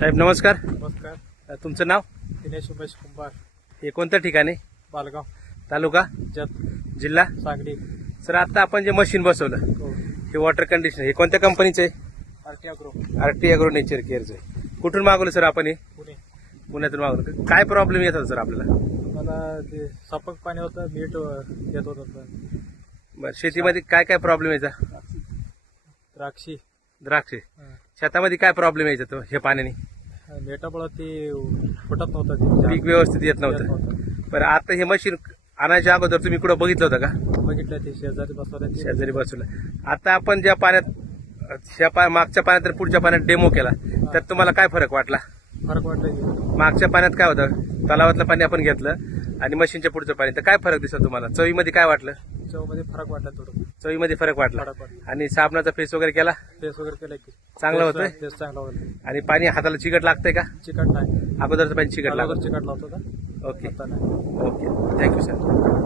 साहेब नमस्कार. नमस्कार. तुमचं नाव? दिनेश उमेश कुंभार, हे कोणत्या ठिकाणी? बालगाव, तालुका, जत, जिल्हा? सांगली. सर आता आपण जे मशीन बसवलं हो. हे वॉटर कंडिशनर हे कोणत्या कंपनीचं आहे? RT Agro, RT Agro Nature केअरचं आहे. कुठून मागवलं सर आपण हे? पुणे. पुण्यातून मागवलं. काय प्रॉब्लेम येतात सर आपल्याला? मला ते सपक पाणी होतं, मीठ येत होतं. बरं, शेतीमध्ये काय काय प्रॉब्लेम यायचा? द्राक्षी द्राक्षे शेतामध्ये काय प्रॉब्लेम यायचा तो हे पाण्याने? मेटामुळे ते फुटत नव्हतं, ते पीक व्यवस्थित येत नव्हतं. बरं, आता हे मशीन आणायच्या अगोदर तुम्ही कुठं बघितलं होतं का? बघितलं, ते शेजारी बसवलं. शेजारी बसवलं. आता आपण ज्या पाण्यात मागच्या पाण्यात आणि पुढच्या पाण्यात डेमो केला त्यात तुम्हाला काय फरक वाटला? फरक वाटलं. मागच्या पाण्यात काय होतं, तलावातलं पाणी आपण घेतलं आणि मशीनच्या पुढचं पाणी, तर काय फरक दिसला तुम्हाला? चवीमध्ये काय वाटलं? चवमध्ये फरक वाटला, थोडं चवीमध्ये फरक वाटला. फरक वाटला. आणि साबणाचा फेस वगैरे केला? फेस वगैरे केलं की चांगलं होतंय? फेस चांगला होता. आणि आणि पाणी हाताला चिकट लागतंय का? चिकट नाही, अगोदरचं पाणी चिकट लागतं? चिकट लावतो का? ओके आता नाही. Okay, thank you sir.